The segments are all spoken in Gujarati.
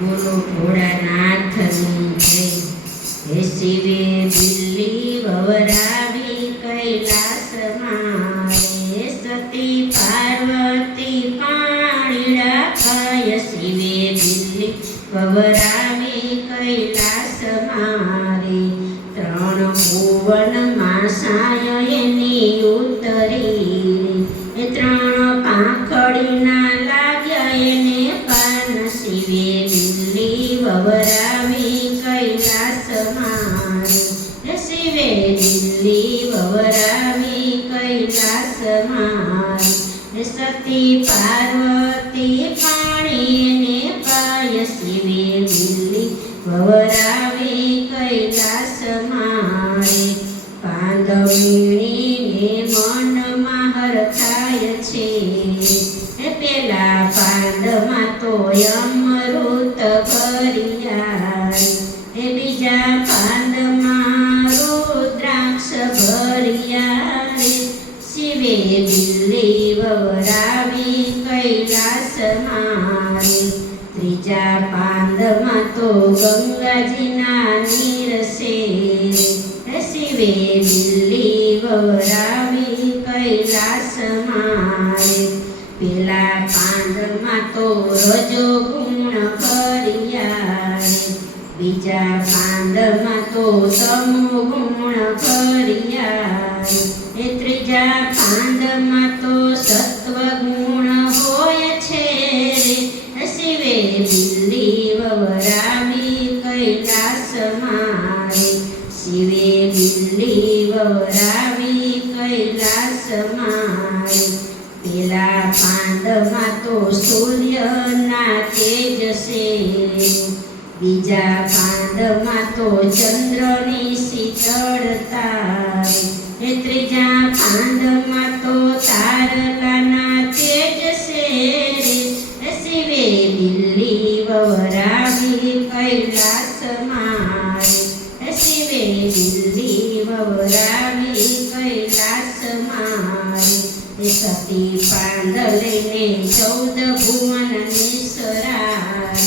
બોલો ભોળાનાથની જય. હે શિવે બિલ્લી વવરાવી કૈલાસમાં, હે સતી પાર્વતી પાણીડા ખાય. શિવે બિલ્લી વવરાવી કૈલાસમાં રે, ત્રણ ભુવનમાં સાય એની ઉતરી, એ ત્રણ પાંખડીના લાગ્યા એને કાન. શિવે બિલ્લી વવરાવી કૈલાસમાં રે, શિવે બિલ્લી વવરાવી કૈલાસમાં રે, સતી પાર્વતી પાણીને પાય. શિવે બિલ્લી વવરાવી કૈલાસમાં રે, પાંદવીણીને મનમાં હરખાય છે, પેલા પાંદમાં તો અમૃત ભર્યા, બીજા પાંદમાં રુદ્રાક્ષ ભર્યા રે. શિવે બિલ્લી વવરાવી કૈલાસમાં રે, ત્રીજા પાંદમાં તો ગંગાજીના નીર છે. શિવે બિલ્લી વવરાવી કૈલાસમાં રે, પેલા પાંદમાં તો રજો ગુણ ભર્યા રે, બીજા પાંદમાં તો તમો ગુણ ભર્યા રે, ત્રીજા પાંદમાં તો સત્વ ગુણ હોય છે રે. શિવે બિલ્લી વવરાવી કૈલાસમાં રે, શિવે બિલ્લી વવરાવી કૈલાસમાં રે, પેલા પાંદમાં તો સૂર્યના તેજ છે, બીજા પાંદમાં તો ચંદ્રની શીતળતા રે, ત્રીજા પાંદમાં તો તારલાના તેજ છે રે. શિવે બિલ્લી વવરાવી કૈલાસમાં રે, શિવે બિલ્લી વવરાવી કૈલાસમાં રે, સતી પાંદલીને 14 ભુવનની સરાય,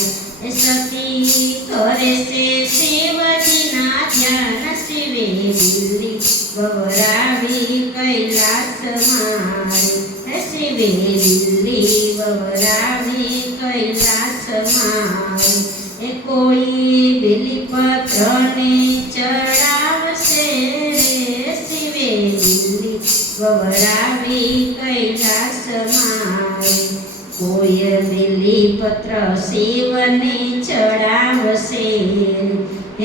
સતી કરે છે શિવજીના ધ્યાન. શિવે બિલ્લી વવરાવી કૈલાસમાં રે, શિવે બિલ્લી વવરાવી કૈલાસમાં રે, કોઈ બિલીપત્રને ચડાવશે રે. શિવે બિલ્લી વવરાવી કૈલાસમાં રે, કોઈ બિલીપત્ર શિવને ચડાવશે,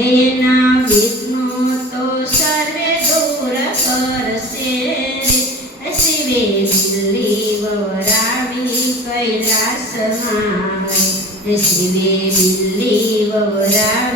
એના વિઘ્નો તો સર્વે દૂર કરશે રે. શિવે બિલ્લી વવરાવી કૈલાસમાં રે, શિવે બિલ્લી વવરાવી